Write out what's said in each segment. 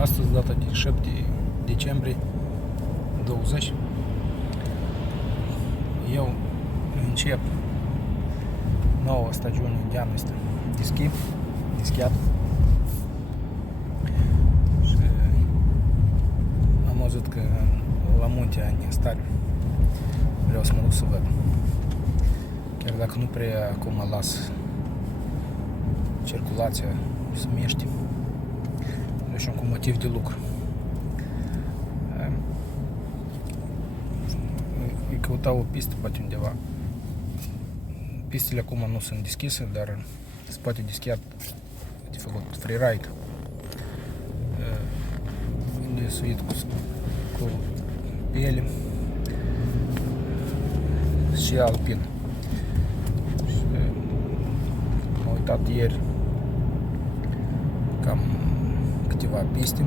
Astăzi, data de 7 decembrie 20, eu încep nouă stagiune de anul ăsta de schi, de schiat. Și am văzut că la munte ani stare. Vreau să mă duc să văd. Chiar dacă nu prea acum las circulația să miște. Și cu motiv de lucru. Îi căutau o pistă poate undeva. Pistele acum nu sunt deschise, dar se poate deschia de făcut freeride. Unde e suit cu piele și alpin. Și m-am uitat ieri cam câteva piste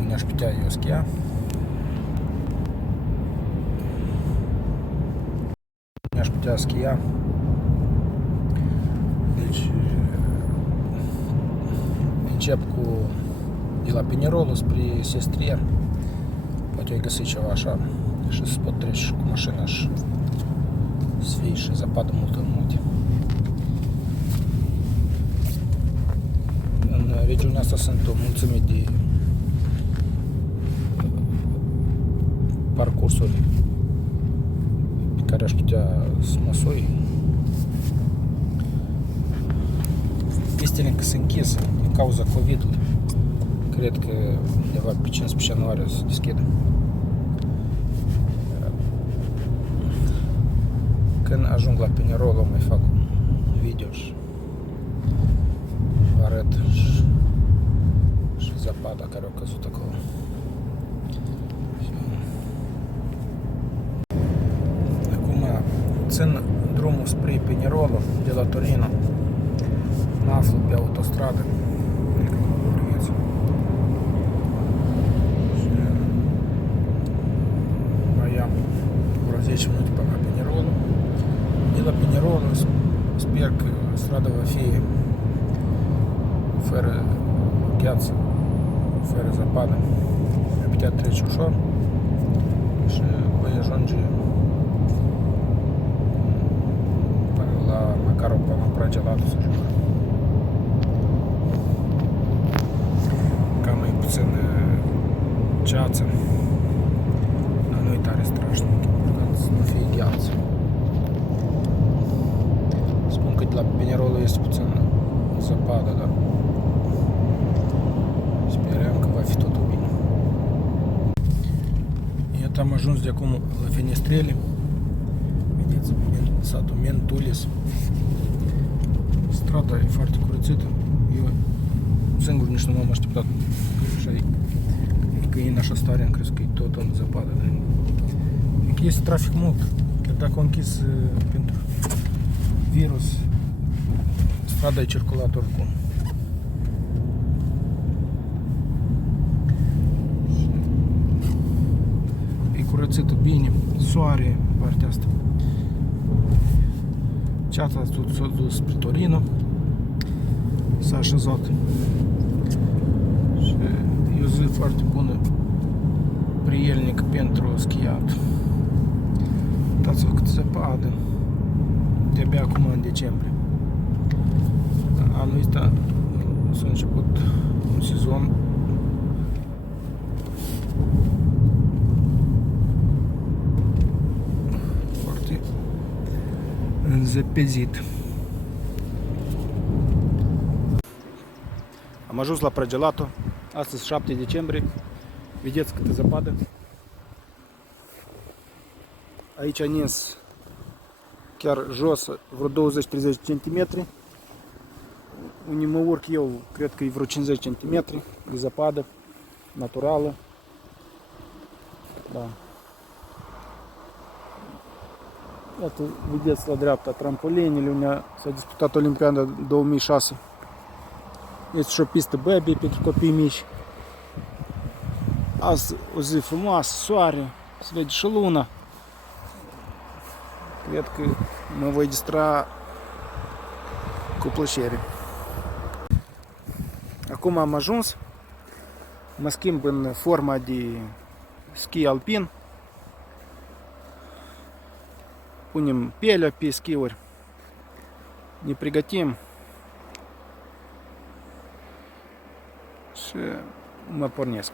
unde aș putea eu schia. Aș putea schia. Deci încep cu de la Pinerolo spre Sestrier. Poate ai găsit ceva așa și să pot trece cu mașina și să fie și zăpadă mult în munte. În regiunea asta sunt o mulțime de parcursuri pe care aș putea să mă sui. Pistele încă sunt închise din cauza COVID-ului. Cred că undeva pe 15 ianuarie se deschidă. Când ajung la Pinerolo mai fac un video și vă arăt și zăpada care a căzut acolo. Acum țin drumul spre Pinerolo de la Torino. Mă aflu pe autostradă. Mai am vreo 10 minute până la Pinerolo. De la Pinerolo sper că strada va fi fără gheață, fără zăpadă. Am putea trece ușor și voi ajunge până la Makarov, până la Pragelatul să ajung. Cam mai puțin ceață, dar nu-i tare strașnic, să nu fie gheață. Spun că de la Pinerolo este puțin zăpadă, dar sperăm că va fi totul bine. Iată, am ajuns de acum la Fenestrele. Vedeți, din satul Mentulis. Strada e foarte curățită. Eu singur nici nu m-am așteptat că e în așa stare, am crezut că e tot în zăpadă. Că este trafic mult. Chiar dacă au închis pentru virus, strada e circulat oricum. E curățită bine, soare partea asta. Ceata tot s-a dus spre Torino, s-a așezat. Și e o zi foarte bună, prielnic pentru schiat. Uitați-vă cât zăpadă, de-abia acum în decembrie. Anul ăsta s-a început un sezon foarte înzăpezit. Am ajuns la Pragelatul, astăzi 7 decembrie, vedeți câtă zăpadă. Aici a nins chiar jos, vreo 20-30 cm. Unde mă urc eu, cred că e vreo 50 cm de zăpadă naturală. Da. Iată, vedeți la dreapta trampolinele unde s-a disputat Olimpiada 2006. Este și o pistă baby pentru copii mici. Azi o zi frumoasă, soare, se vede și luna. Cred că mă voi distra cu plăcere. Acum am ajuns, mă schimb în forma de schi alpin. Punem pielea pe schiuri, ne pregătim și mă pornesc.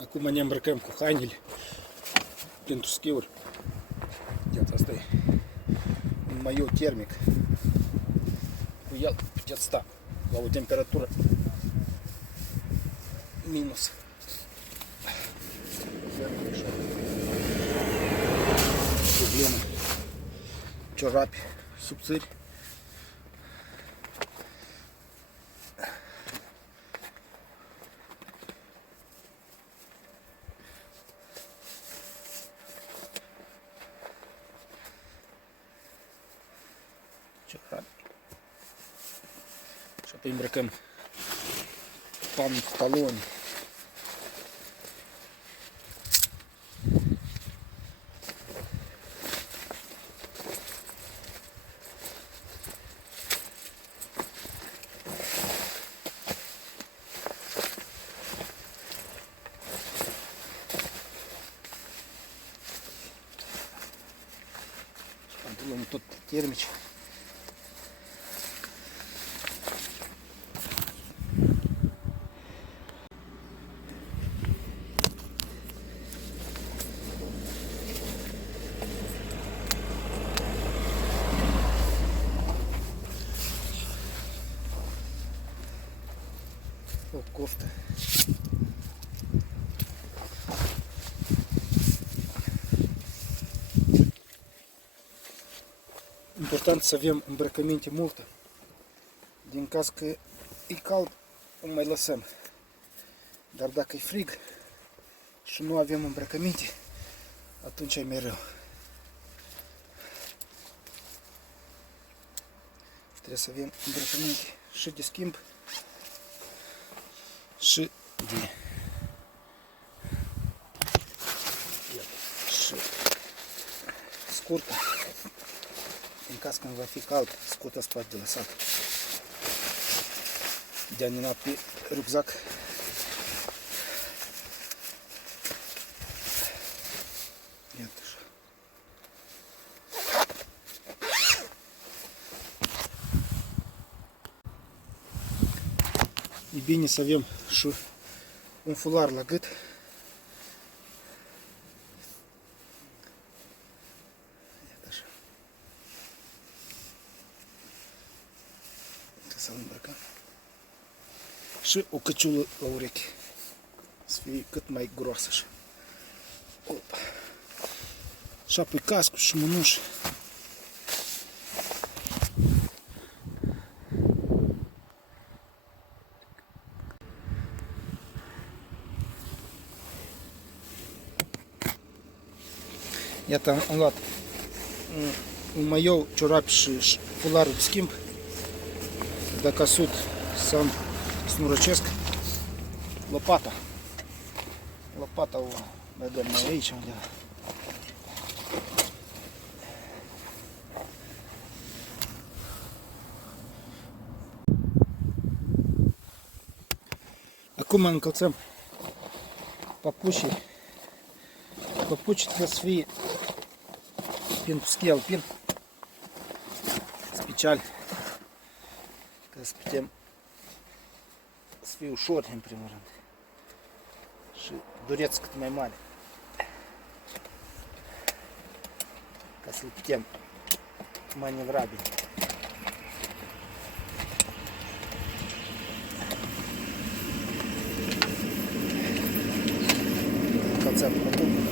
Acum ne îmbrăcăm cu hainele pentru schiuri. Iată, asta e un maiu termic. Cu el puteți sta la o temperatură minus. Problemă. Ciorapi subțiri. Și apoi îmbrăcăm pantaloni. Pantaloni tot termici. O coftă. Important să avem îmbrăcăminte multă. Din caz că e cald, o mai lăsăm. Dar dacă e frig și nu avem îmbrăcăminte, atunci e mai rău. Trebuie să avem îmbrăcăminte și de schimb și de și scurtă. În caz când va fi cald, scurtă spate de lăsat. De aninat pe rucsac. Iată așa. E bine să avem și un fular la gât. Iată așa. Să-l îmbrăcăm. Și o căciulă la ureche. Să fie cât mai groasă așa. Opa. Și apoi cascul și mânuși. Iată, am luat un maiou, ciorapi și fularul de schimb. Dacă asut să snurăcesc lopata. Lopata o băgăm mai aici undeva. Acum încălțăm papușii. Papucii trebuie să fie pentru schi alpin, special, ca să putem să fie ușor în primul rând și dureți cât mai mare, ca să-l putem manevra bine. Încălțăm papucii.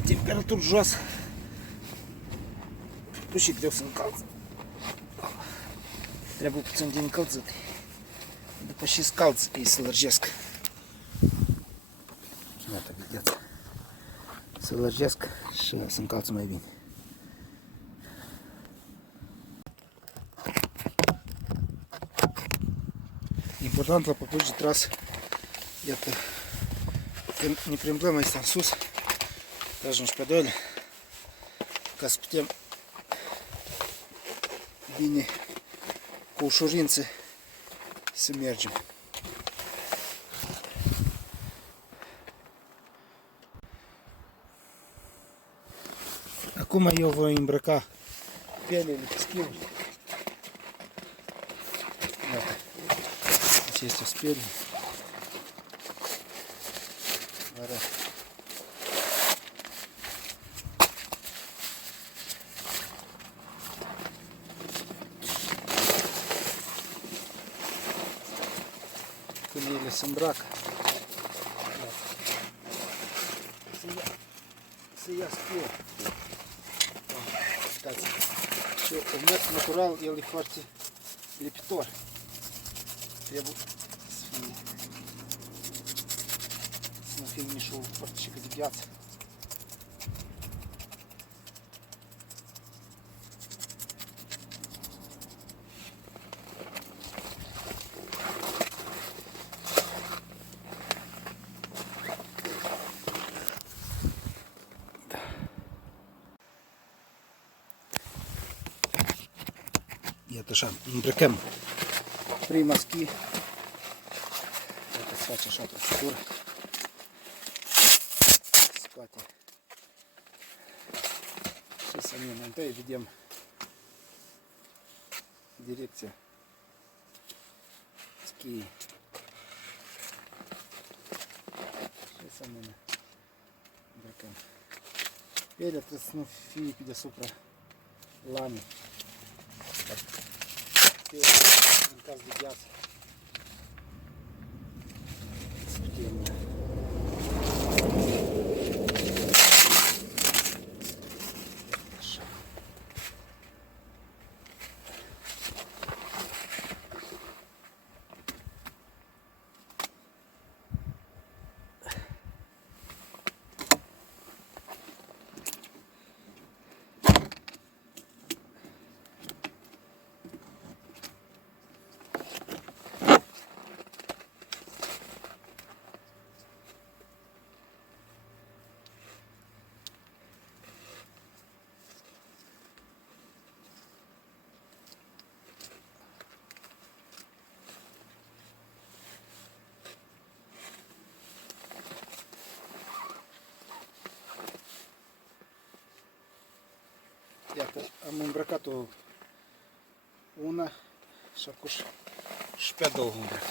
la temperaturi jos. Tu și greu să încalți. Trebuie puțin de încălzit. După și scalți, ei se lărgesc. Iată, vedeți. Se lărgesc și se încalță mai bine. Important la păpuși de tras, iată, când ne plimbăm aici în sus, tragem și pe doile, ca să putem bine, cu ușurință, să mergem. Acum eu voi îmbrăca pielele pe schiuri. Iată. Aici este o sperie. Când ele se îmbracă, să ia sperie. Uitați. Și un mers natural, el e foarte lipitor. Trebuie să nu fie nici o părticică de gheață. Iată așa, îmbrăcăm prima schi. Iată, se face așa procedură. Scoate și să ne întâi vedem direcția schiei. Și să ne îmbrăcăm. Pielea trebuie să nu fie pe deasupra lamei. În caz de gheață. Așa. Iată, am îmbrăcat-o una și acum și pe două îmbrăc.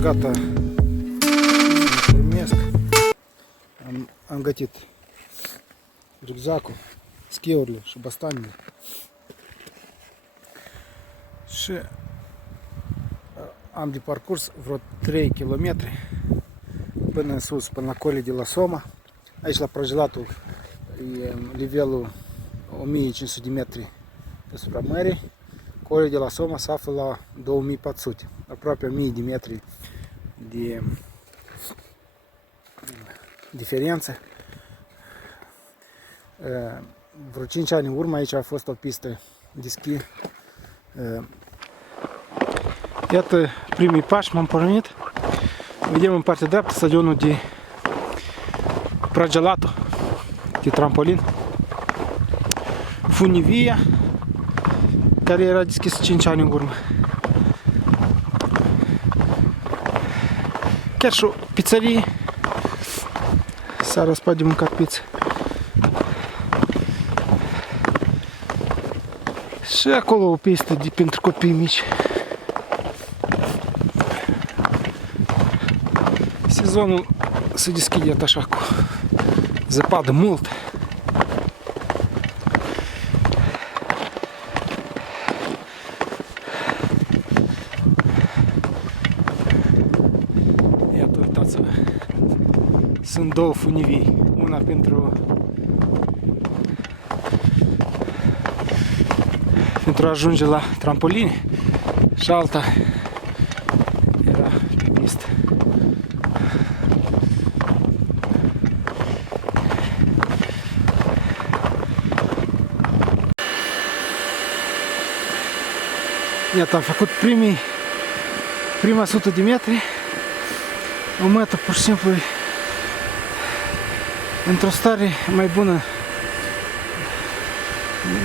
Gata, urmesc. Am gătit rucsacul, schiurile și bastanele. Și am de parcurs vreo 3 km până în sus, până la Colle de la Soma. Aici la Prăjelatul e nivelul 1500 de metri deasupra mării. Colle de la Soma se află la 2400, aproape 1000 de metri de diferență. Vreo 5 ani în urmă aici a fost o pistă de schi. Iată primii pași, m-am pornit. Vedem în partea dreaptă stadionul de Prăjelatul, de trampolin. Funivia, care era deschis 5 ani în urmă. chiar și o pizzerie. Seara spate de mâncat pizza. Și acolo o pistă pentru copii mici. Sezonul se deschide așa cu zăpadă mult. Iată, uitați-vă. Sunt două funivii. Una pentru a ajunge la trampoline și alta era pe pistă. Iată, am făcut prima 100 de metri. O metă pur și simplu într-o stare mai bună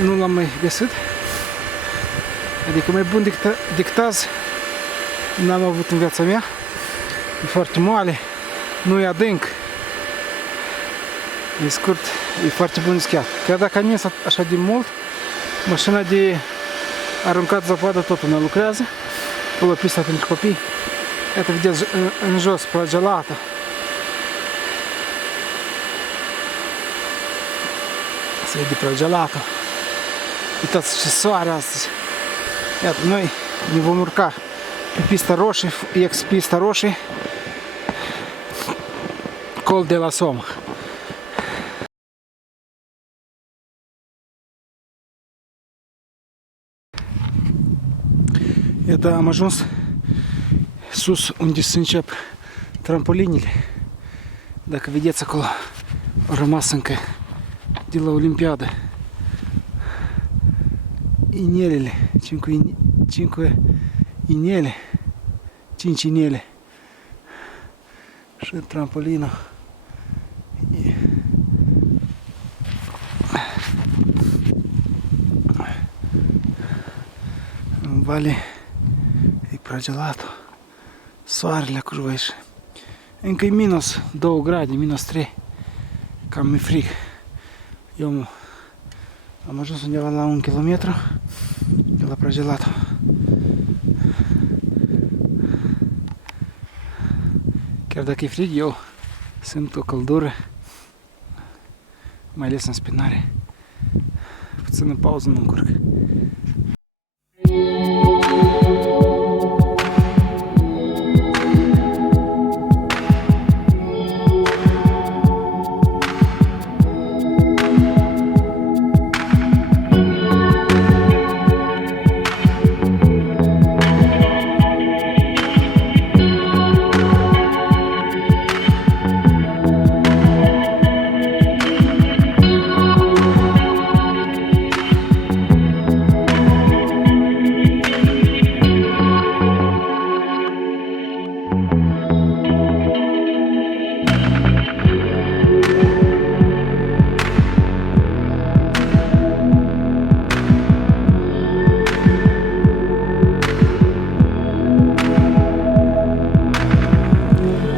nu l-am mai găsit. Adică mai bun decât azi n-am avut în viața mea. E foarte moale, nu e adânc, e scurt, e foarte bun schiat. Chiar dacă am mers așa de mult, mașina de aruncat zăpadă tot nu lucrează. Acolo pista pentru copii. Iată, vedeți în jos, plagelată. Se vede plagelată. Uitați ce soare astăzi. Iată, noi ne vom urca pe pista roșie, ex-pista roșie, Col de la Soma. Iată, am ajuns sus unde se încep trampolinele. Dacă vedeți acolo, au rămas încă de la Olimpiadă. Inelele, 5 inele și trampolinul. În vale e pragelatul. Soarele acolo aici. Încă e minus 2 grade, minus 3. Cam mi frig. Eu am ajuns undeva la 1 kilometru de la pragelatul. Chiar dacă e frig, eu simt o căldură, mai ales în spinare. Puțină pauză mă încurc.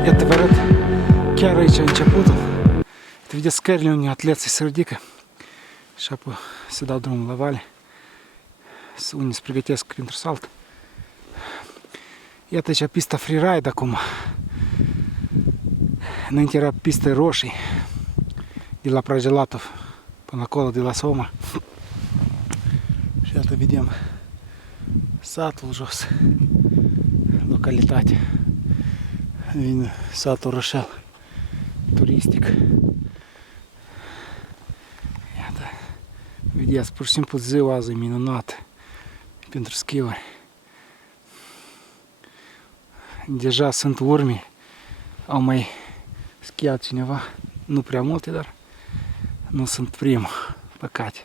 Iată, vă arăt chiar aici începutul. Te vedeți scările unde atleții se ridică și apoi se dau drumul la vale, unde se pregătesc pentru salt. Iată aici pista freeride acum. Înainte era pista roșii de la Pragelatov până acolo de la Soma. Și iată vedem satul jos, localitate. Vine satul Roșel, turistic. Iată, vedeți, pur și simplu ziua azi e minunată pentru schiuri. Deja sunt urme, au mai schiat cineva, nu prea multe, dar nu sunt primul, păcate.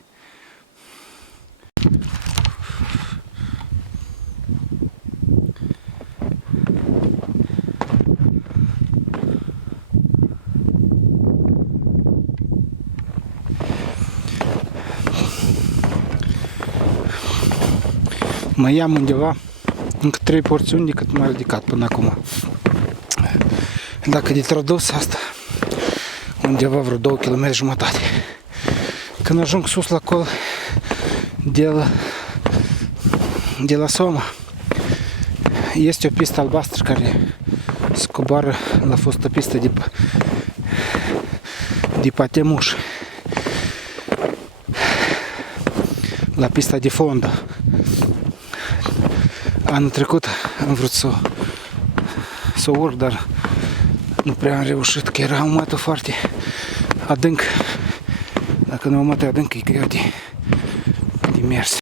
Mai am undeva încă 3 porțiuni de cât m-a ridicat până acum. Dacă de tradus asta, undeva vreo 2 km jumătate. Când ajung sus la col de la Soma, este o pistă albastră care se coboară la fostă pistă de Patemuș, la pista de fondă. Anul trecut am vrut să o urc, dar nu prea am reușit, că era o mată foarte adânc. Dacă nu o mată adâncă, e greu de mers.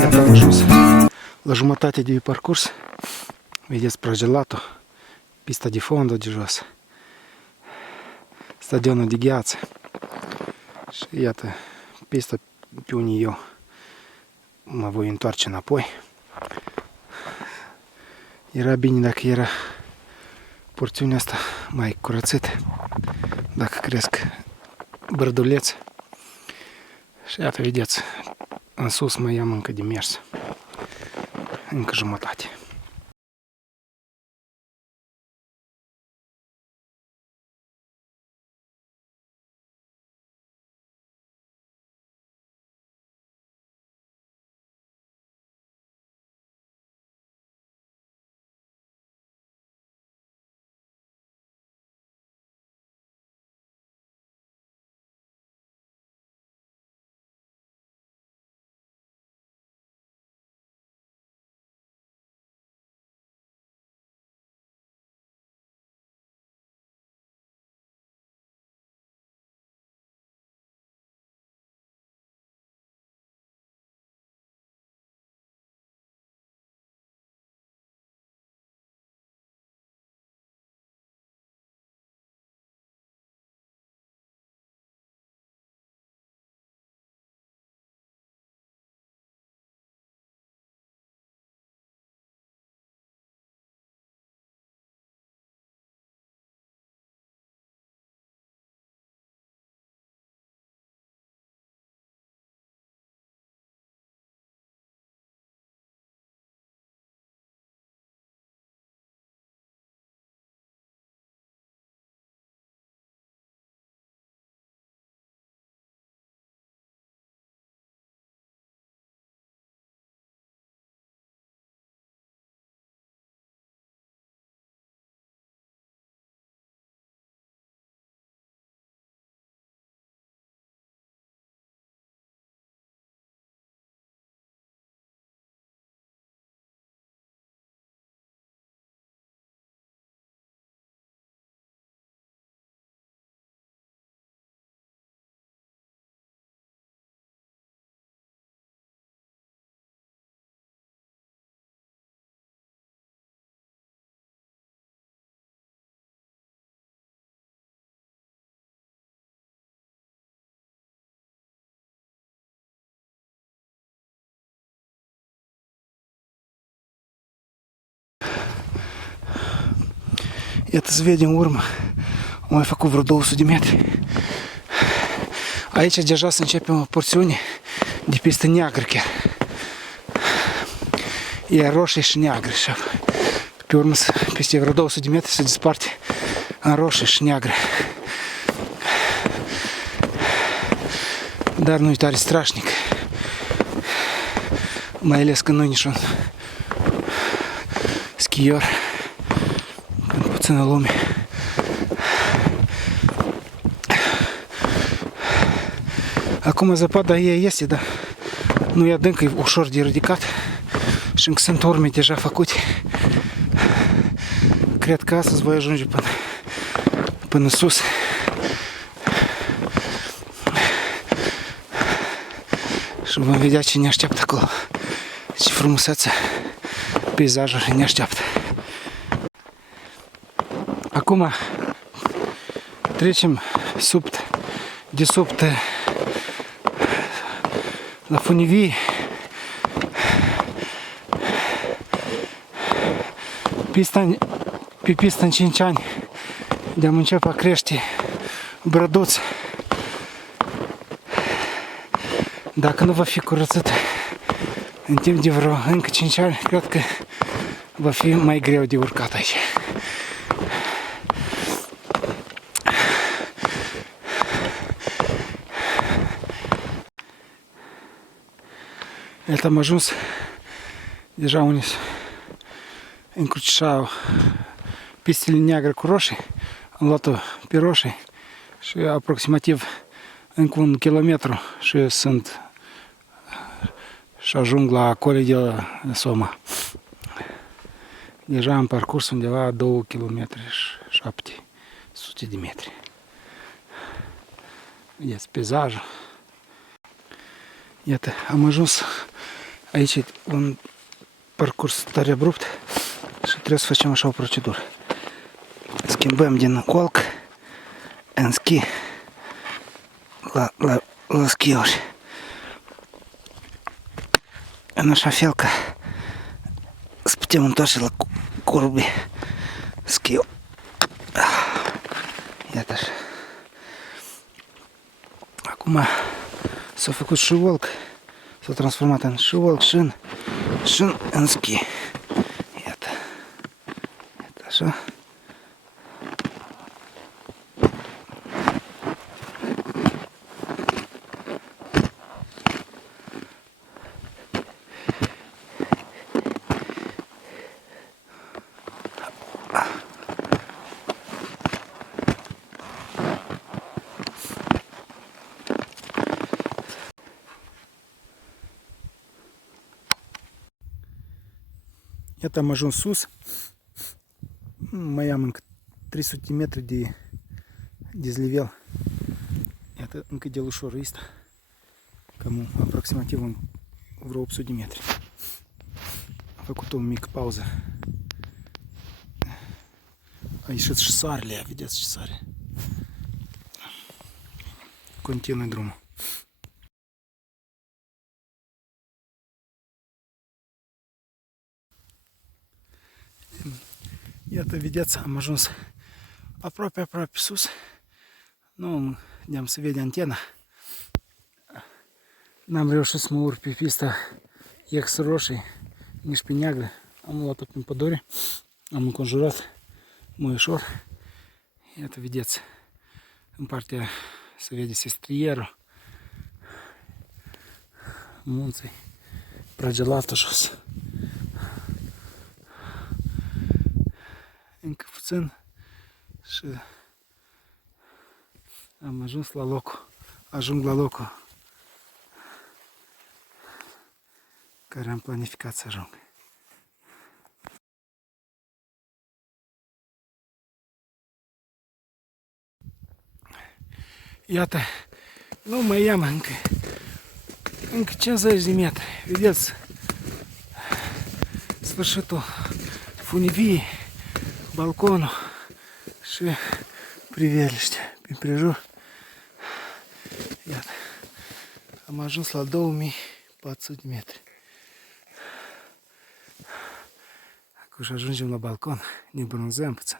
Iată, am ajuns la jumătate de parcurs. Vedeți pragelatul, pista de fondă de jos, stadionul de gheață. Și iată, pista pe unde eu mă voi întoarce înapoi. Era bine dacă era porțiunea asta mai curățită, dacă cresc bărduleți. Și iată, vedeți, în sus mai am încă de mers, încă jumătate. Iată, se vede în urmă, am mai făcut vreo 200 de metri. Aici deja se începe o porțiune de pistă neagră chiar. E roșie și neagră. Și pe urmă, peste vreo 200 de metri se desparte în roșie și neagră. Dar nu e tare strașnic. Mai ales că nu e niciun schior. Când puțină lume. Acum zăpada ei este, dar nu e adâncă, e ușor de ridicat. Și încă sunt urme deja făcute. Cred că astăzi voi ajunge până sus. Și vom vedea ce ne așteaptă acolo. Ce frumusețe peisajuri ne așteaptă. Acum trecem de sub la funivie. Pe pista în 5 ani de-am început a crește brăduț. Dacă nu va fi curățat în timp de vreo încă 5 ani, cred că va fi mai greu de urcat aici. Iată, am ajuns deja unde încrucișau pistele neagră cu roșii. Am luat-o pe roșii și aproximativ încă 1 kilometru și ajung la Colii de Soma. Deja am parcurs undeva 2 km și 700 de metri. Vedeți peisajul. Iată, am ajuns aici un parcurs tare abrupt și trebuie să facem așa o procedură. Schimbăm din colc în schi la schiuri. În așa fel că să putem întoarce la curbe schiul. Iată așa. Acum s-a făcut și volc, s-a transformat în și volc și în schi. Iată. Iată așa. Iată, am ajuns sus. Mai am încă 300 de metri de deznivel. Iată, încă de ușor ăsta. Cam aproximativ vreo 800 de metri. Am făcut o mică pauză. A ieșit și soarele, vedeți ce soare. Continui drumul. Iată, vedeți, am ajuns aproape sus. Nu ne-am să vede antena. N-am reușit să mă urc pe pista ex roșii, nici pe neagră. Am luat-o prin pădure, am înconjurat mai ușor. Iată, vedeți, în partea se vede sestrierul, munții, pragelatul jos. Încă puțin și am ajuns la locul, ajung la locul care am planificat să ajung. Iată, nu mai am încă 50 de metri. Vedeți sfârșitul funiviei, balconul și priveliște prin prejur. Iată, am ajuns la 2400 de metri. Acum și ajungem la balcon, ne bronzăm puțin.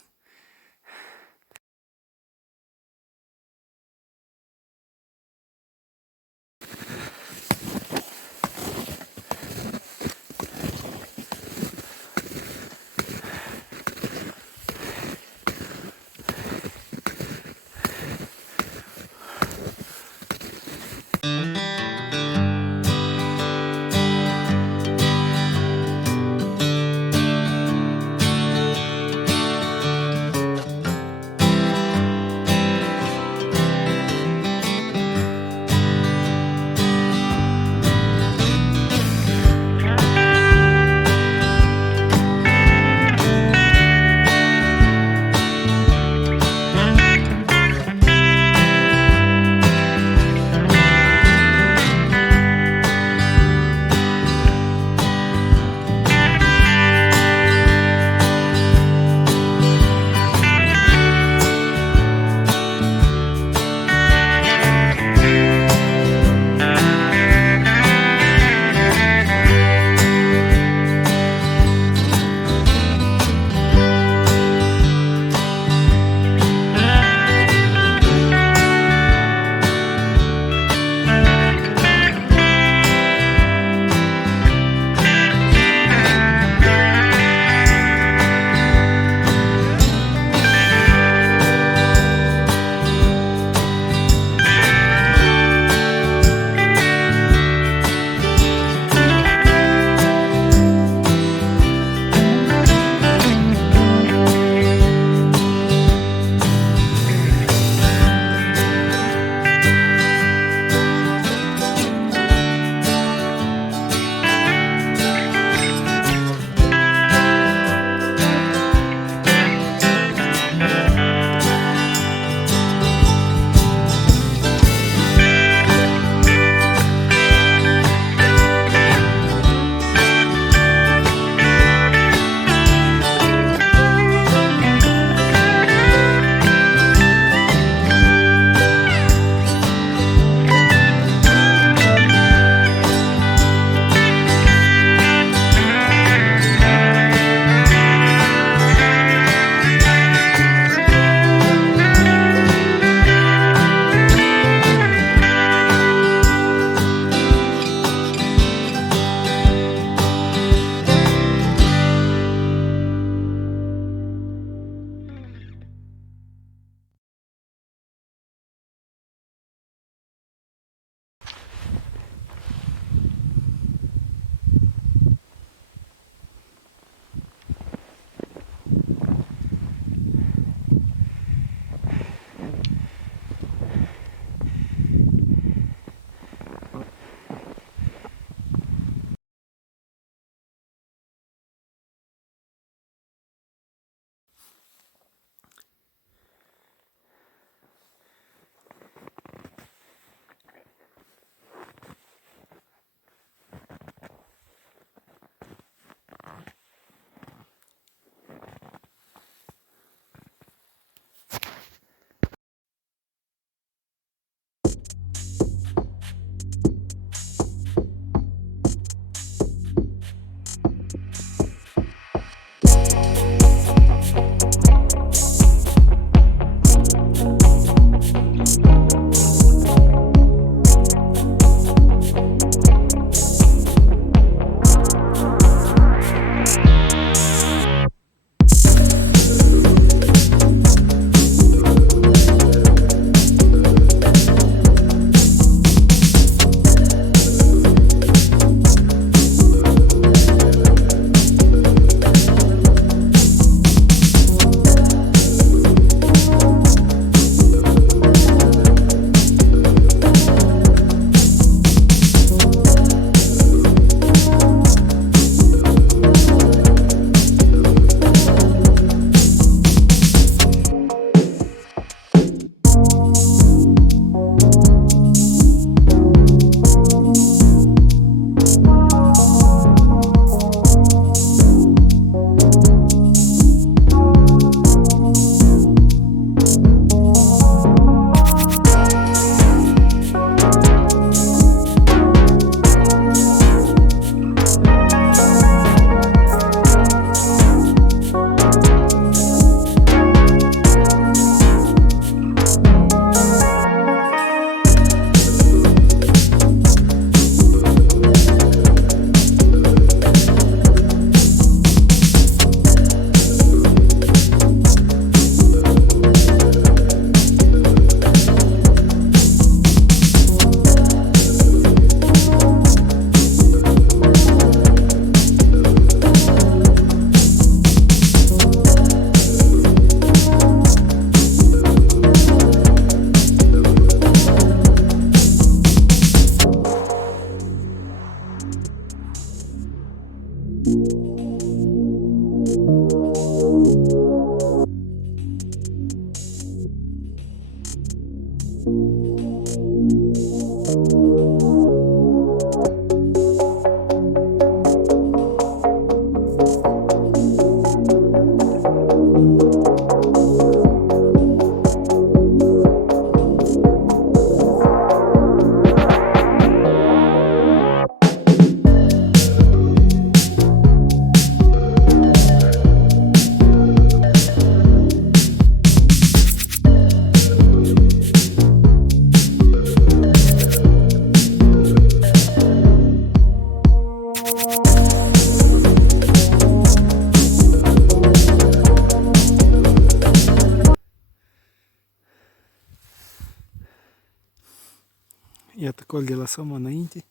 Iată col de la Soma înainte.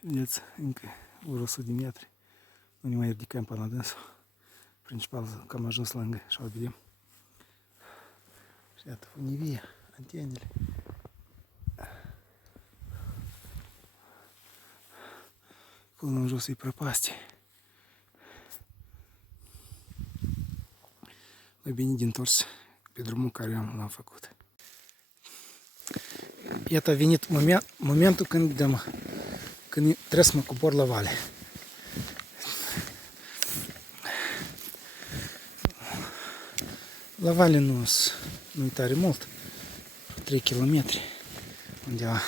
Vedeți, încă vreo 100 de metri. Nu ne mai ridicăm până la dânsul. Principal că am ajuns lângă și o vedem. Și iată funivia, antenele. Acolo în jos e prăpastie. Mai bine de întors pe drumul care l-am făcut. Iată a venit momentul când trebuie să mă cobor la vale. La vale nu-i tare mult, 3 km undeva.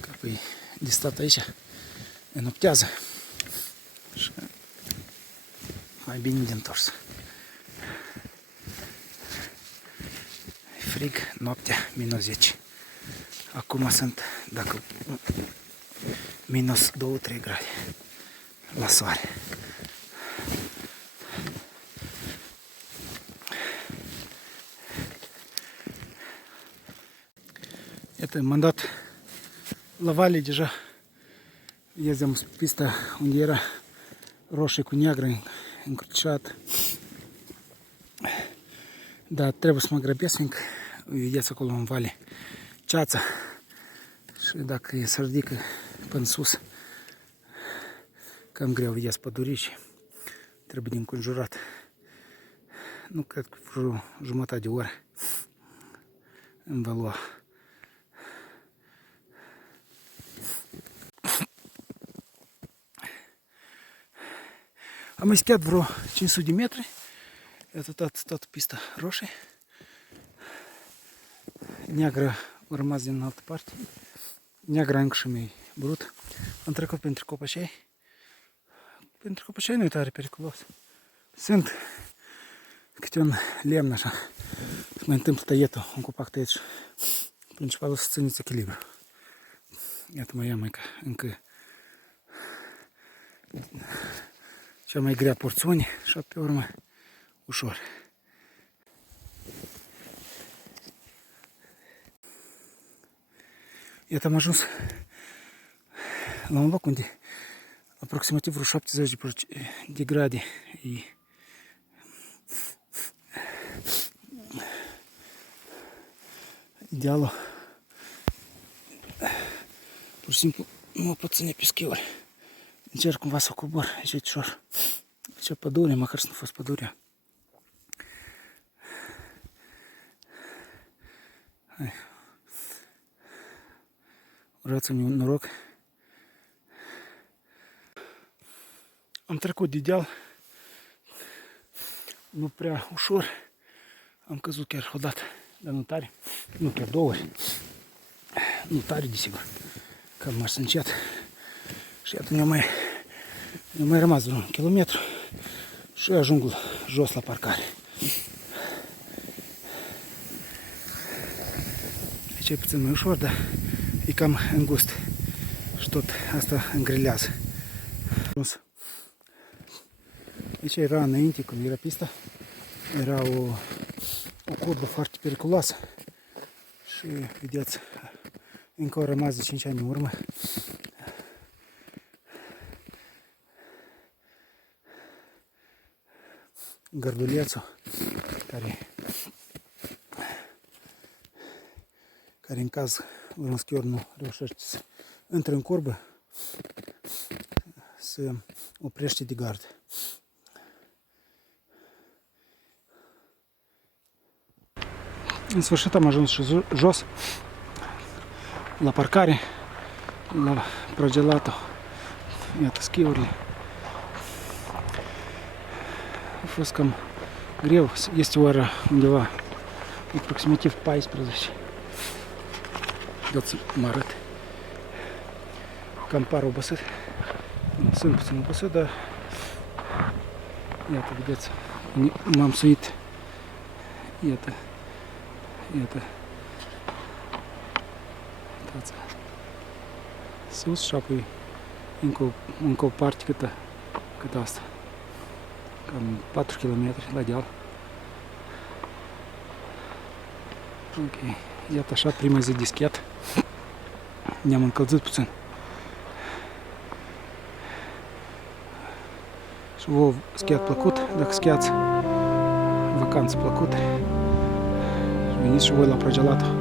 Că păi de stat aici înoptează și mai bine de întors. Frig, noaptea, minus 10. Acum sunt, dacă minus 2-3 grade la soare. Iată, m-am dat la vale deja. Iezem pe pista unde era roșie cu neagră încrucișată. Dar trebuie să mă grăbesc, fiindcă vedeți acolo în vale ceața. Și dacă se ridică până sus, cam greu, vedeți pădurici. Trebuie de înconjurat. Nu cred că vreo jumătate de oră îmi va lua. Am mai schiat vreo 500 de metri. Iată toată pista roșie. Neagră a rămas din altă parte. Neagră încă și mai brut. Am trecut printre copășei. Printre copășei nu e tare periculos. Sunt câte un lemn așa. Se mai întâmplă tăietul, un copac tăiet și principalul să țineți echilibru. Iată mai am încă cea mai grea porțiune și pe urmă ușor. Iată am ajuns la un loc unde aproximativ vreo 70 de grade e idealul. Pur și simplu nu mă pot ține pe schiuri. Încerc cumva să cobor, aici ușor. Aici pădure, măcar să nu fost pădurea. Hai. Urați-mi un noroc. Am trecut de deal. Nu prea ușor. Am căzut chiar o dată, dar nu tare. Nu chiar 2 ori. Nu tare, desigur. Cam mers încet. Și iată mi-a mai rămas un kilometru și ajung jos la parcare. Aici e puțin mai ușor, dar e cam îngust și tot asta îngrelează. Aici era înainte, când era pista, era o curbă foarte periculoasă și vedeți, încă au rămas de 5 ani în urmă. Gărdulețul care în caz un schior nu reușește să intre în curbă, se oprește de gard. În sfârșit am ajuns și jos, la parcare, la progelatul. Iată schiurile. A fost cam greu, este ora undeva aproximativ 14. Dați să mă arăt. Cam par obosit. Sunt puțin obosit, dar iată, vedeți, m-am suit. Iată. Iată. Uitați. Sus și apoi încă o parte cât asta. Cam 4 km la deal. Ok, iată așa prima zi de schiat. Ne-am încălzit puțin. Și vouă schiat plăcut, dacă schiați, vacanță plăcută. Și veniți și voi la Prăgelato.